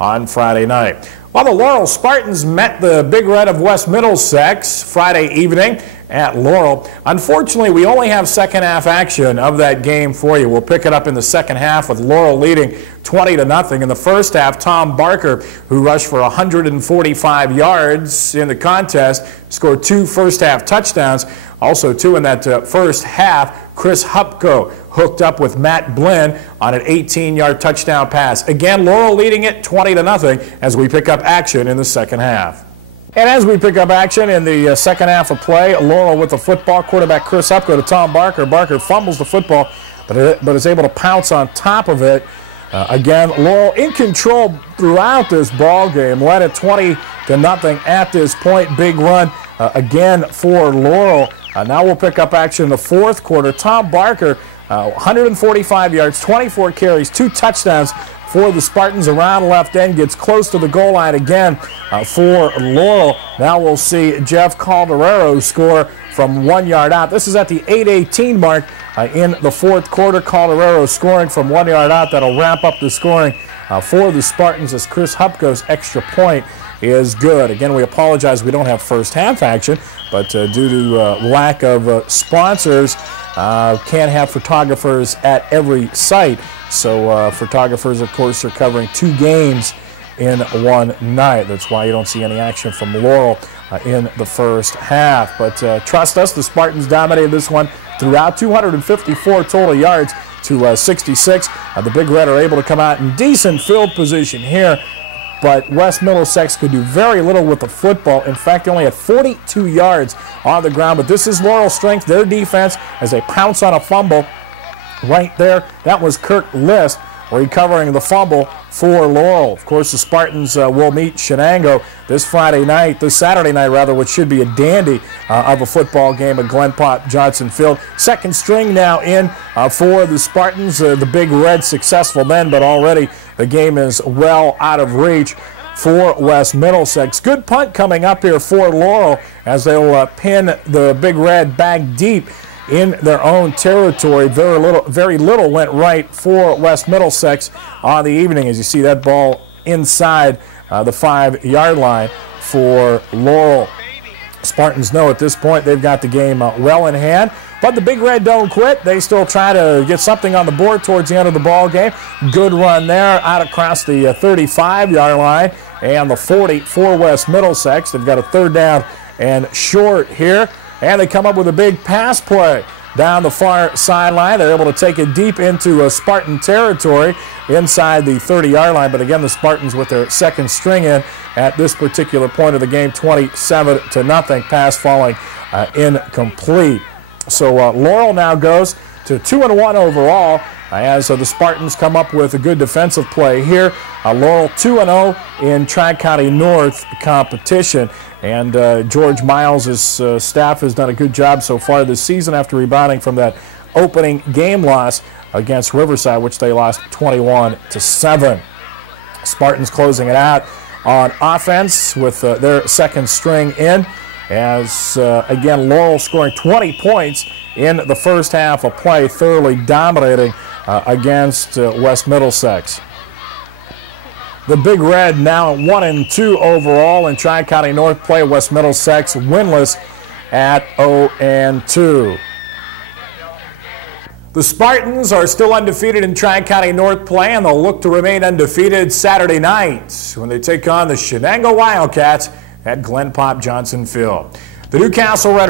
on Friday night. Well, the Laurel Spartans met the Big Red of West Middlesex Friday evening at Laurel. Unfortunately, we only have second half action of that game for you. We'll pick it up in the second half with Laurel leading 20-0. In the first half, Tom Barker, who rushed for 145 yards in the contest, scored 2 first half touchdowns. Also 2 in that first half. Chris Hupko hooked up with Matt Blinn on an 18-yard touchdown pass. Again, Laurel leading it 20-0 as we pick up action in the second half. And as we pick up action in the second half of play, Laurel with the football, quarterback Chris Hupko to Tom Barker. Barker fumbles the football, but is able to pounce on top of it. Again, Laurel in control throughout this ball game, led at 20-0 at this point. Big run again for Laurel. Now we'll pick up action in the fourth quarter. Tom Barker, 145 yards, 24 carries, 2 touchdowns for the Spartans around left end. Gets close to the goal line again for Laurel. Now we'll see Jeff Calderero score from 1 yard out. This is at the 8:18 mark in the fourth quarter. Calderero scoring from 1 yard out. That'll wrap up the scoring for the Spartans as Chris Hupko's extra point is good. Again, we apologize we don't have first half action, but due to lack of sponsors, can't have photographers at every site. So photographers, of course, are covering 2 games in one night. That's why you don't see any action from Laurel in the first half. But trust us, the Spartans dominated this one throughout, 254 total yards to 66. The Big Red are able to come out in decent field position here, but West Middlesex could do very little with the football. In fact, they only had 42 yards on the ground. But this is Laurel's strength, their defense, as they pounce on a fumble right there. That was Kirk List recovering the fumble for Laurel. Of course, the Spartans will meet Shenango this Saturday night, rather, which should be a dandy of a football game at Glen Pop Johnson Field. Second string now in for the Spartans. The Big Red successful then, but already the game is well out of reach for West Middlesex. Good punt coming up here for Laurel as they'll pin the Big Red back deep in their own territory. Very little went right for West Middlesex on the evening, as you see that ball inside the 5-yard line for Laurel. Spartans know at this point they've got the game well in hand, but the Big Red don't quit. They still try to get something on the board towards the end of the ball game. Good run there out across the 35-yard line and the 40 for West Middlesex. They've got a 3rd down and short here. And they come up with a big pass play down the far sideline. They're able to take it deep into Spartan territory inside the 30-yard line. But again, the Spartans with their second string in at this particular point of the game, 27-0. Pass falling incomplete. So Laurel now goes to 2-1 overall as the Spartans come up with a good defensive play here. Laurel 2-0 in Tri-County North competition. And George Miles' staff has done a good job so far this season after rebounding from that opening game loss against Riverside, which they lost 21-7. Spartans closing it out on offense with their second string in, as again Laurel scoring 20 points in the first half of play, thoroughly dominating against West Middlesex. The Big Red now 1-2 overall in Tri-County North play. West Middlesex winless at 0-2. The Spartans are still undefeated in Tri-County North play, and they'll look to remain undefeated Saturday night when they take on the Shenango Wildcats at Glen Pop Johnson Field. The Newcastle Red